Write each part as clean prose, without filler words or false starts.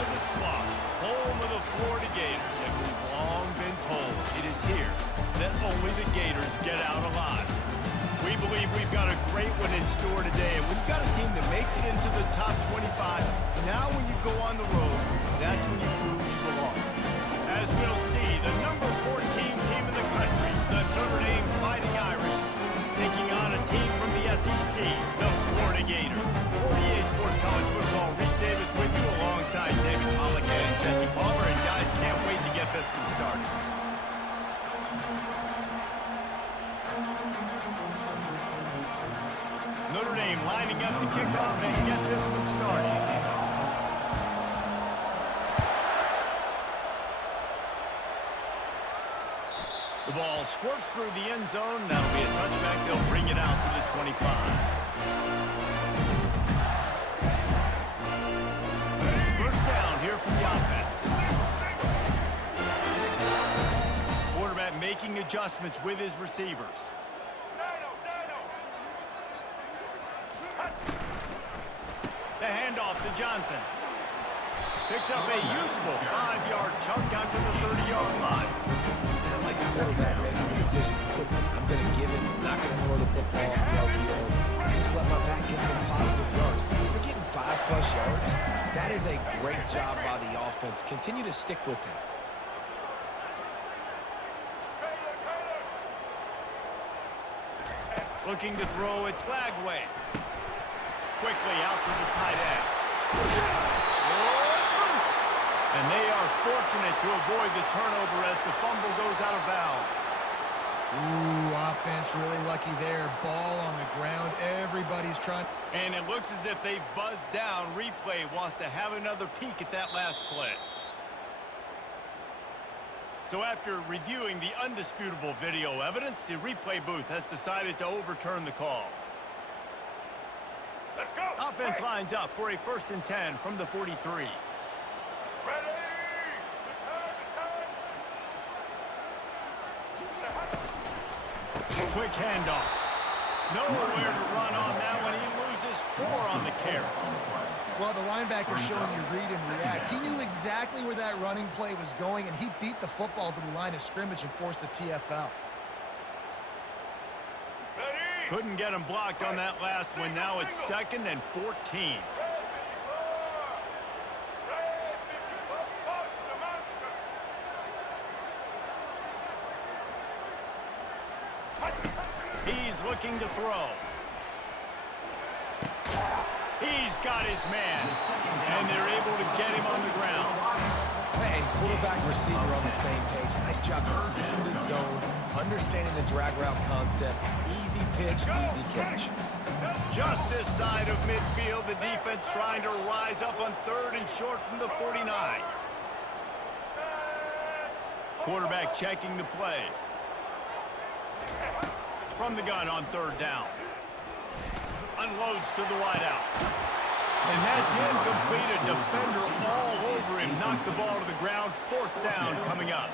to the swamp, home of the Florida Gators, and we've long been told it is here that only the Gators get out alive. We believe we've got a great one in store today, and we've got a team that makes it into the top 25. Now when you go on the road, that's when you prove you belong. As we'll see, the number 14 team in the country, the Notre Dame Fighting Irish, taking on a team from the SEC, the Florida Gators. 48 Sports College Football, Reese Davis with you alongside David Pollack and Jesse Palmer, and guys, can't wait to get this one started. Notre Dame lining up to kick off and get this one started. The ball squirts through the end zone. That'll be a touchback. They'll bring it out to the 25. First down here from the offense. Quarterback making adjustments with his receivers. The handoff to Johnson. Picks up a useful 5-yard chunk out to the 30-yard line. And I like the quarterback making the decision quickly. I'm going to give it. I'm not going to throw the football off the LBO and just let my back get some positive yards. We're getting 5+ yards. That is a great job by the offense. Continue to stick with that. Looking to throw, it's Lagway. Quickly out to the tight end. Oh, it's loose! And they are fortunate to avoid the turnover as the fumble goes out of bounds. Ooh, offense really lucky there. Ball on the ground. Everybody's trying. And it looks as if they've buzzed down. Replay wants to have another peek at that last play. So after reviewing the undisputable video evidence, the replay booth has decided to overturn the call. Let's go. Offense lines up for a 1st and 10 from the 43. Ready. Quick handoff. Nowhere to run on that one. He loses 4 on the carry. Well, the linebacker's showing you read and react. He knew exactly where that running play was going, and he beat the football to the line of scrimmage and forced the TFL. Ready. Couldn't get him blocked on that last one. Now it's 2nd and 14. He's looking to throw. He's got his man, and they're able to get him on the ground. And quarterback receiver on the same page. Nice job seeing the zone, understanding the drag route concept. Easy pitch, easy catch. Just this side of midfield, the defense trying to rise up on 3rd and short from the 49. Quarterback checking the play. From the gun on 3rd down. Unloads to the wideout. And that's incomplete. A defender all over him. Knocked the ball to the ground. 4th down coming up.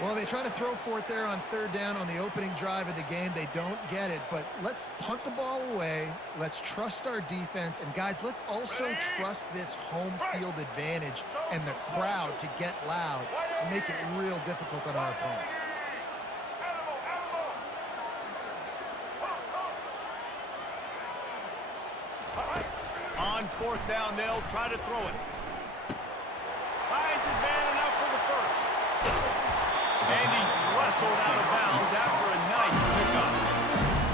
Well, they try to throw for it there on 3rd down on the opening drive of the game. They don't get it, but let's punt the ball away. Let's trust our defense. And, guys, let's also trust this home field advantage and the crowd to get loud and make it real difficult on our opponent. On 4th down, they'll try to throw it. Finds his man enough for the 1st. And he's wrestled out of bounds after a nice pickup.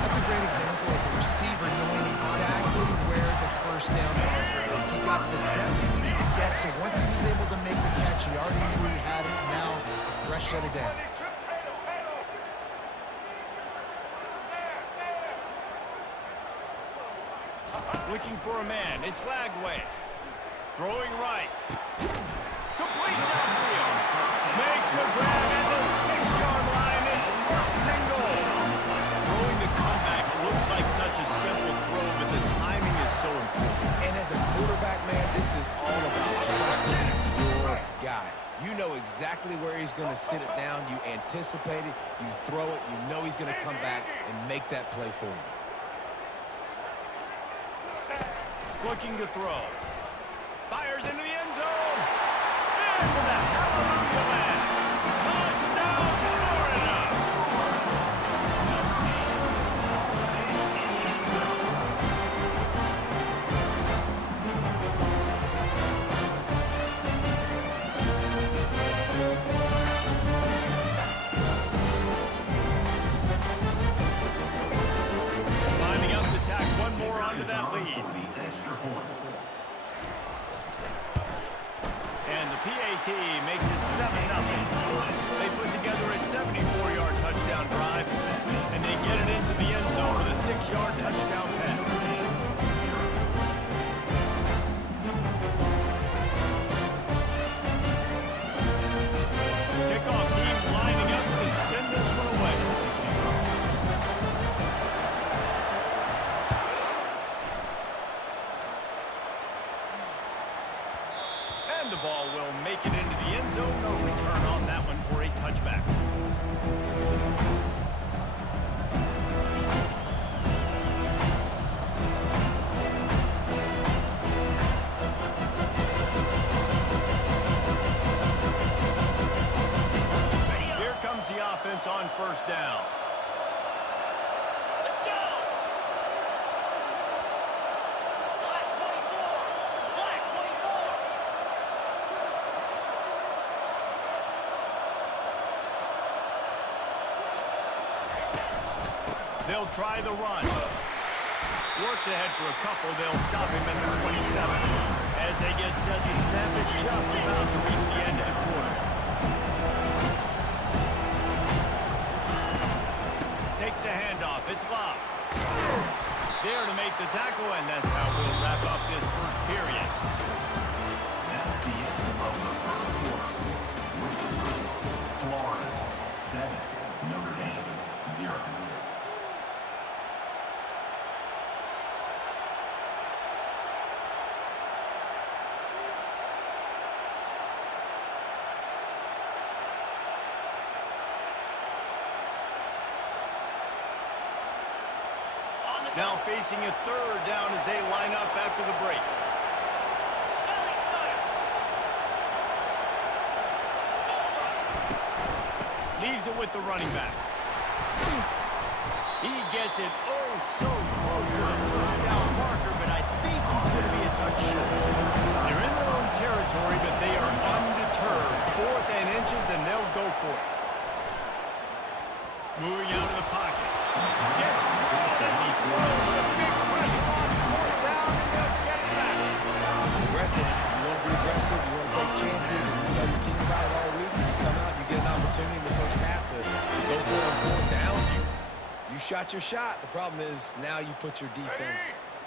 That's a great example of the receiver knowing exactly where the 1st down marker is. He got the depth he needed to get, so once he was able to make the catch, he already knew he had it. Now, a fresh set of downs. Looking for a man. It's Lagway. Throwing right. Complete downfield. Makes the grab at the 6-yard line. It's 1st and goal. Throwing the comeback looks like such a simple throw, but the timing is so important. And as a quarterback, man, this is all about trusting your guy. You know exactly where he's going to sit it down. You anticipate it. You throw it. You know he's going to come back and make that play for you. Looking to throw. Fires into the end zone. into the hallelujah land. Touchdown, Florida! Lining up to tack one more onto that lead. And the PAT makes it 7-0. They put together a 74-yard touchdown drive, and they get it into the end zone with a 6-yard touchdown pass. Kickoff team lining up to send this one away. And the ball will make it into the end zone. No return on that one for a touchback. Here comes the offense on first down. Let's go! Black 24! Black 24! They'll try the run. Works ahead for a couple. They'll stop him at the 27. As they get set to snap it, just about to reach the end of the quarter. Takes the handoff. It's Love. There to make the tackle, and that's how we'll wrap up this first period. That's the end of the first quarter. Florida 7, Notre Dame 0. Now facing a third down as they line up after the break. Leaves it with the running back. He gets it oh so close to the first down marker, but I think he's going to be a touch short. They're in their own territory, but they are undeterred. 4th and inches, and they'll go for it. Moving out of the pocket. Gets drilled as he throws the big pressure on 4th down, and they'll get it back. Aggressive. You want to be aggressive. You want to take chances. And you tell your team about it all week. You come out, you get an opportunity in the first half to go for it on 4th down. You shot your shot. The problem is now you put your defense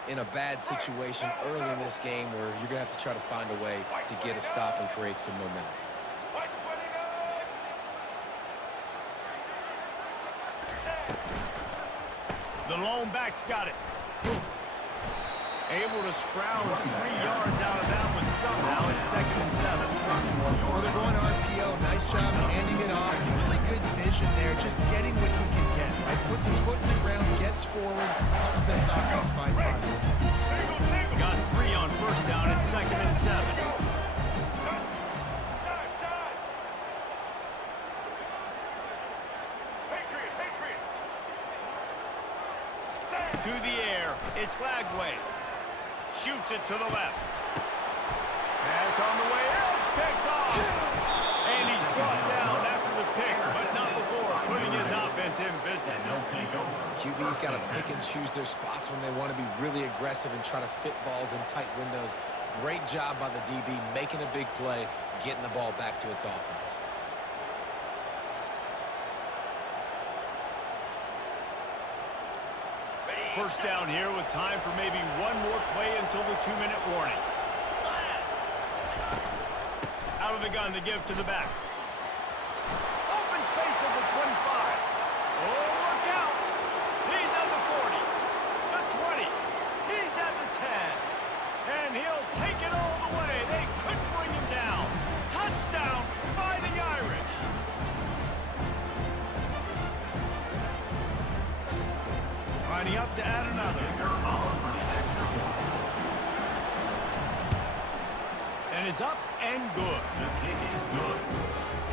in a bad situation early in this game where you're going to have to try to find a way to get a stop and create some momentum. The lone back's got it. Able to scrounge 3 yards out of that one somehow. It's 2nd and 7. Well, they're going RPO. Nice job handing it off. Really good vision there, just getting what he can get. Right? Puts his foot in the ground, gets forward, helps this offense find positive. Got 3 on first down. It's 2nd and 7. To the air, it's Lagway. Shoots it to the left. Pass on the way out, it's picked off. And he's brought down after the pick, but not before putting his offense in business. QB's got to pick and choose their spots when they want to be really aggressive and try to fit balls in tight windows. Great job by the DB, making a big play, getting the ball back to its offense. First down here with time for maybe one more play until the 2-minute warning. Out of the gun to give to the back. Open space at the 25. Oh, look out. He's at the 40. The 20. He's at the 10. And he'll take it all the way. They couldn't bring him down. Touchdown, Fighting Irish. Lining up to add another. And it's up and good. The kick is good.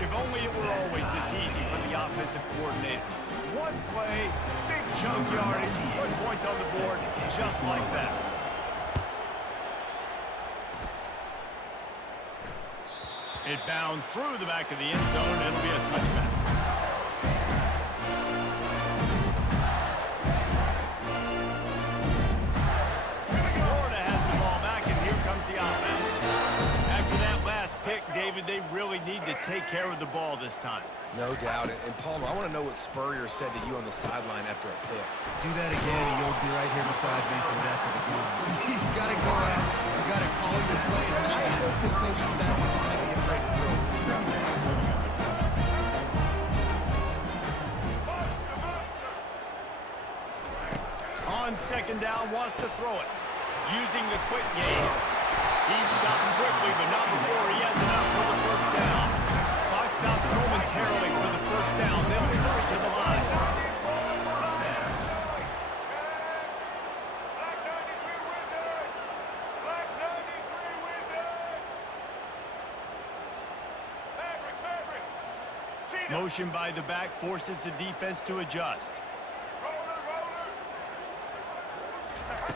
If only it were always this easy for the offensive coordinators. One play, big chunk yardage, put points on the board, just like that. It bounds through the back of the end zone. It'll be a touchback. Florida has the ball back, and here comes the offense. After that last pick, David, they really need to take care of the ball this time. No doubt. And Palmer, I want to know what Spurrier said to you on the sideline after a pick. Do that again, and you'll be right here beside me for the rest of the game. You got to go out. You got to call your plays. And I hope this coaching staff isn't going to be afraid to throw this route. On second down, wants to throw it. Using the quick game. He's stopped quickly, but not before he has enough for the first down. Clock stops momentarily for the first down. They'll hurry to the line. Motion by the back forces the defense to adjust.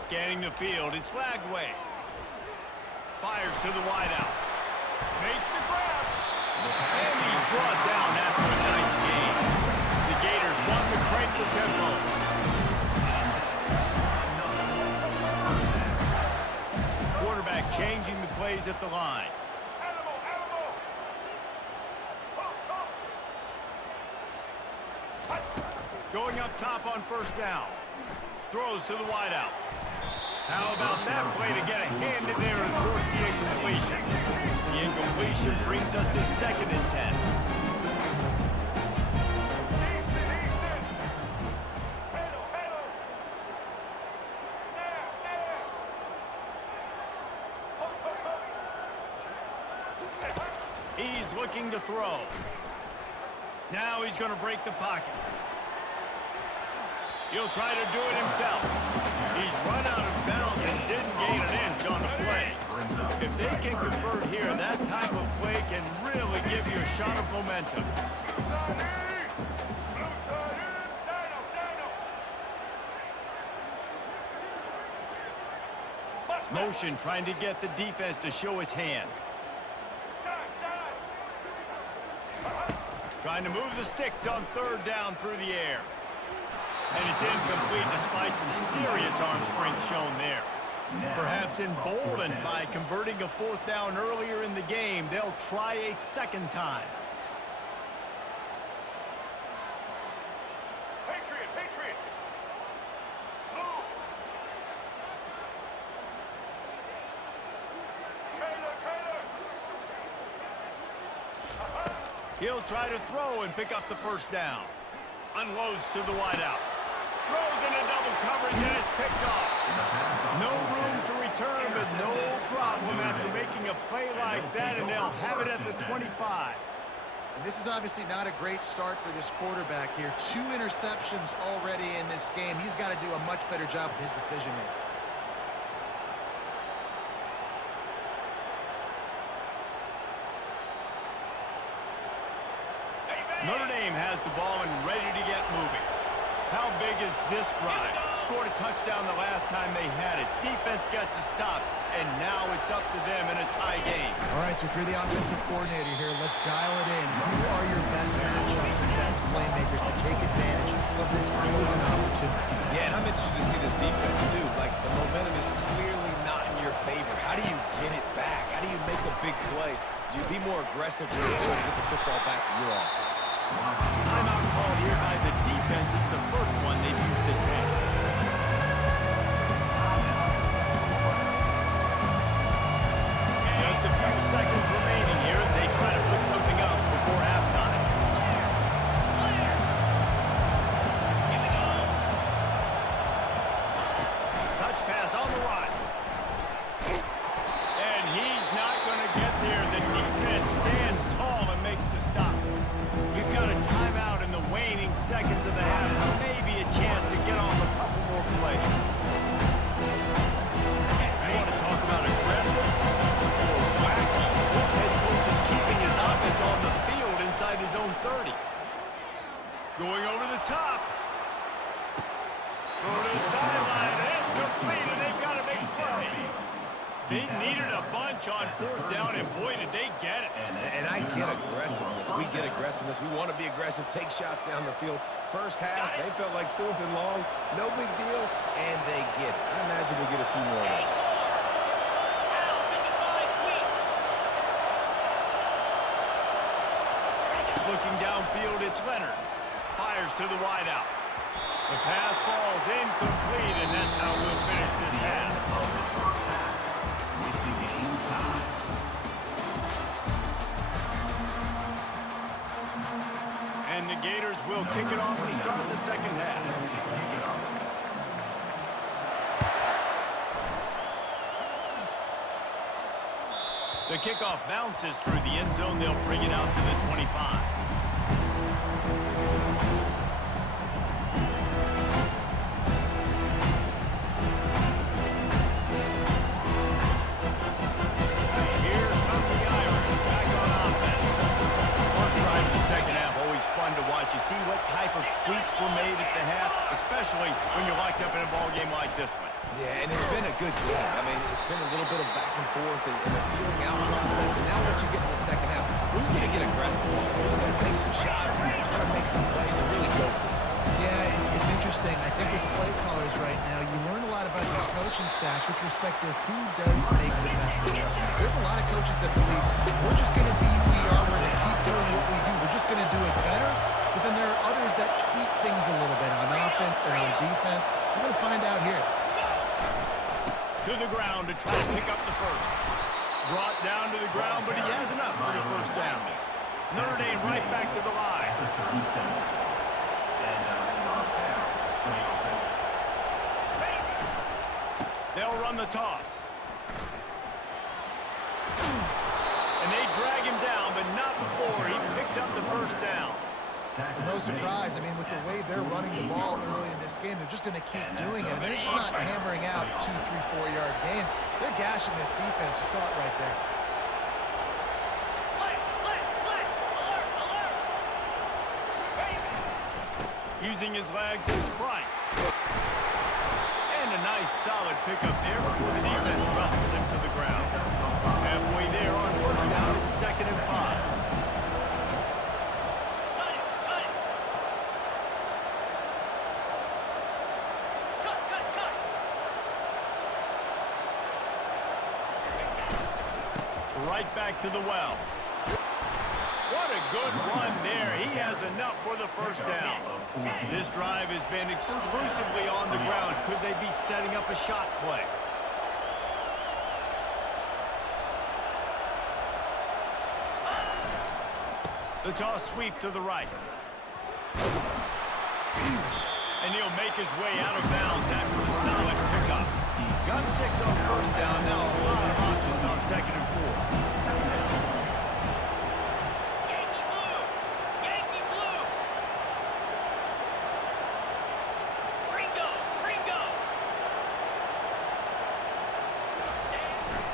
Scanning the field, it's flagged away. Fires to the wideout. Makes the grab. And he's brought down after a nice game. The Gators want to crank the tempo. Quarterback changing the plays at the line. Going up top on first down. Throws to the wideout. How about that play to get a hand in there and force the incompletion? The incompletion brings us to 2nd and 10. He's looking to throw. Now he's going to break the pocket. He'll try to do it himself. He's run out of bounds and didn't gain an inch on the play. If they can convert here, that type of play can really give you a shot of momentum. Motion trying to get the defense to show his hand. Trying to move the sticks on 3rd down through the air. And it's incomplete despite some serious arm strength shown there. Perhaps emboldened by converting a 4th down earlier in the game, they'll try a 2nd time. Patriot! Move! Trailer! He'll try to throw and pick up the first down. Unloads to the wideout. Throws into double coverage and it's picked off. No room to return, but no problem after making a play like that, and they'll have it at the 25. And this is obviously not a great start for this quarterback here. 2 interceptions already in this game. He's got to do a much better job with his decision-making. Notre Dame has the ball and ready to get moving. How big is this drive? Scored a touchdown the last time they had it. Defense gets a stop, and now it's up to them in a tie game. All right, so if you're the offensive coordinator here, let's dial it in. Who are your best matchups and best playmakers to take advantage of this golden opportunity? Yeah, and I'm interested to see this defense, too. Like, the momentum is clearly not in your favor. How do you get it back? How do you make a big play? Do you be more aggressive when you try to get the football back to your offense? Timeout called here by the defense. It's the first one they've used this half. Just a few seconds remaining here as they try to put something up before halftime. Touch pass on the run. And he's not going to get there. The defense stands tall and makes the stop. We've got a timeout in the waning seconds of the half. Maybe a chance to get off a couple more plays. You want to talk about aggressive or wacky his own 30. Going over the top. Throw to the sideline, and it's complete, and they've got a big play. They needed a bunch on 4th down, and boy, did they get it. And I get aggressiveness. We get aggressiveness. We want to be aggressive, take shots down the field. First half, they felt like 4th and long, no big deal, and they get it. I imagine we'll get a few more of those. Looking downfield, it's Leonard. Fires to the wideout. The pass falls incomplete, and that's how we'll finish this half. And the Gators will kick it off to start the second half. The kickoff bounces through the end zone. They'll bring it out to the 25. Here come the Irish back on offense. First drive of the second half, always fun to watch. You see what type of tweaks were made at the half, especially when you're locked up in a ball game like this one. Yeah, and it's been a good game. I mean, it's been a little bit of back and forth and a feeling out process. And now what you get in the second half, who's going to get aggressive? Who's going to take some shots, try to make some plays, and really go for it? Yeah, it's interesting. I think as play callers right now, you learn a lot about these coaching staffs with respect to who does make the best adjustments. There's a lot of coaches that believe we're just going to be who we are. We're going to keep doing what we do. We're just going to do it better. But then there are others that tweak things a little bit on offense and on defense. We're going to find out here. To the ground to try to pick up the first. Brought down to the ground, but he has enough for the first down. Notre Dame right back to the line. They'll run the toss. And they drag him down, but not before he picks up the first down. No surprise. I mean, with the way they're running the ball early in this game, they're just going to keep doing it. And they're just not hammering out 2, 3, 4-yard gains. They're gashing this defense. You saw it right there. Using his legs, it's Price. And a nice solid pickup there before the defense wrestles him to the ground. Halfway there on first down, it's 2nd and 5. Right back to the well. What a good run there. He has enough for the first down. This drive has been exclusively on the ground. Could they be setting up a shot play? The toss sweep to the right. And he'll make his way out of bounds after the solid pickup. Got 6 on first down. Now a lot of options on 2nd and 4. Yankee blue. Ringo.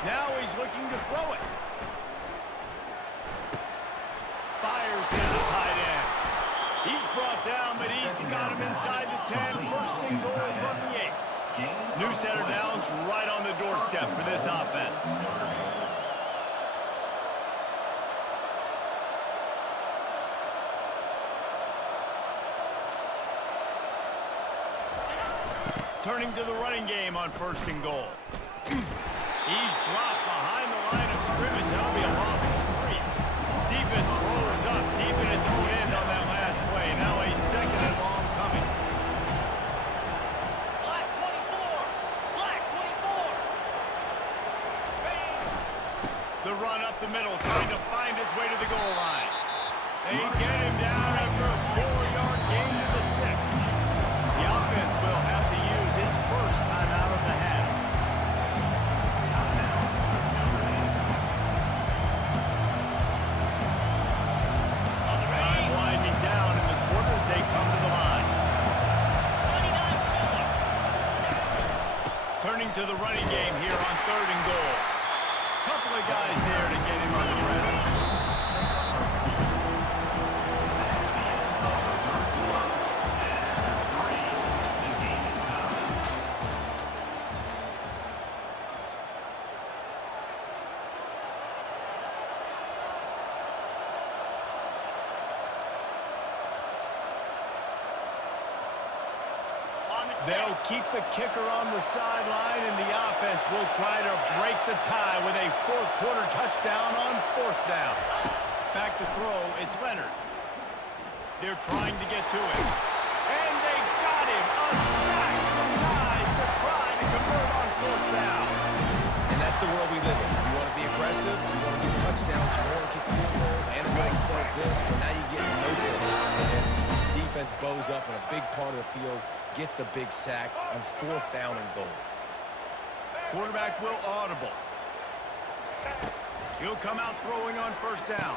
Now he's looking to throw it. Fires to the tight end. He's brought down, but he's got him inside the 10. First and goal from the 8. New center downs right on the doorstep for this offense. Turning to the running game on 1st and goal. He's dropped behind the line of scrimmage. That'll be a loss of 3. Defense rolls up deep in its own end on that last play. Now a 2nd and long coming. Black 24. The run up the middle, trying to find its way to the goal line. They get him down after a 4-yard gain to the 6. The offense will have to use its first time out of the half. Time winding down in the quarter as they come to the line. 29 Turning to the running game here on 3rd and goal. Couple of guys there to get him on the ground. They'll keep the kicker on the sideline, and the offense will try to break the tie with a fourth-quarter touchdown on fourth down. Back to throw, it's Leonard. They're trying to get to him. And they got him. A sack denies the try to convert on fourth down. And that's the world we live in. You want to be aggressive, you want to get touchdowns, you don't want to kick field goals. Analytics says this, but now you get no points. And the defense bows up in a big part of the field, gets the big sack on fourth down and goal. Quarterback will audible. He'll come out throwing on first down.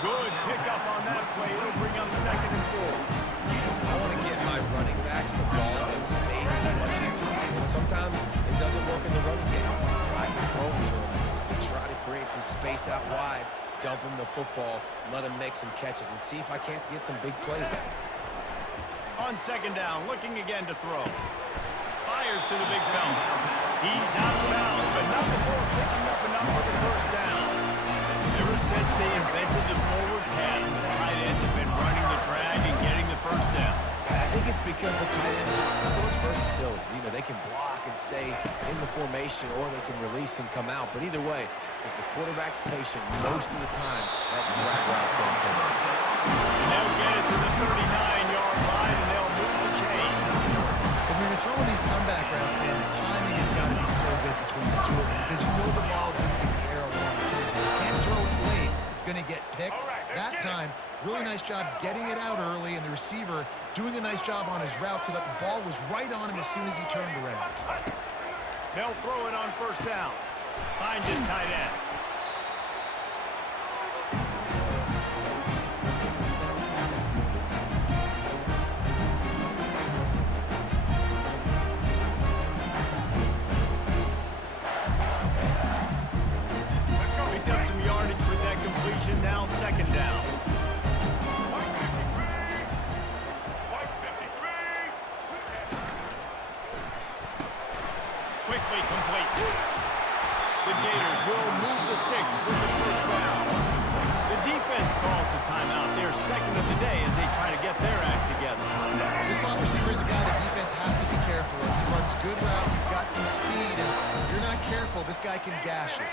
Good pickup on that play. It'll bring up second and 4. I want to get my running backs the ball in space as much as possible. And sometimes it doesn't work in the running game. I can throw it to him. I can try to create some space out wide, dump him the football, let him make some catches, and see if I can't get some big plays out. On second down, looking again to throw. Fires to the big fella. He's out of bounds, but not before picking up enough for the first down. Ever since they invented the forward pass, the tight ends have been running the drag and getting the first down. I think it's because the tight ends have so much versatility. You know, they can block and stay in the formation, or they can release and come out. But either way, if the quarterback's patient, most of the time, that drag route's going to come out. And they'll get it to the 39-yard line, and they'll move the chain. But when you're throwing these comeback routes, man, the timing has got to be so good between the two of them because you know the ball's going to be in the air a long time. You can't throw it late. It's going to get picked. That time, really nice job getting it out early, and the receiver doing a nice job on his route so that the ball was right on him as soon as he turned around. They'll throw it on first down. Find his tight end. Picked up some yardage with that completion. Now second down. Quickly complete. The Gators will move the sticks with the first down. The defense calls the timeout. Their second of the day as they try to get their act together. This slot receiver is a guy the defense has to be careful of. He runs good routes. He's got some speed, and if you're not careful, this guy can gash you.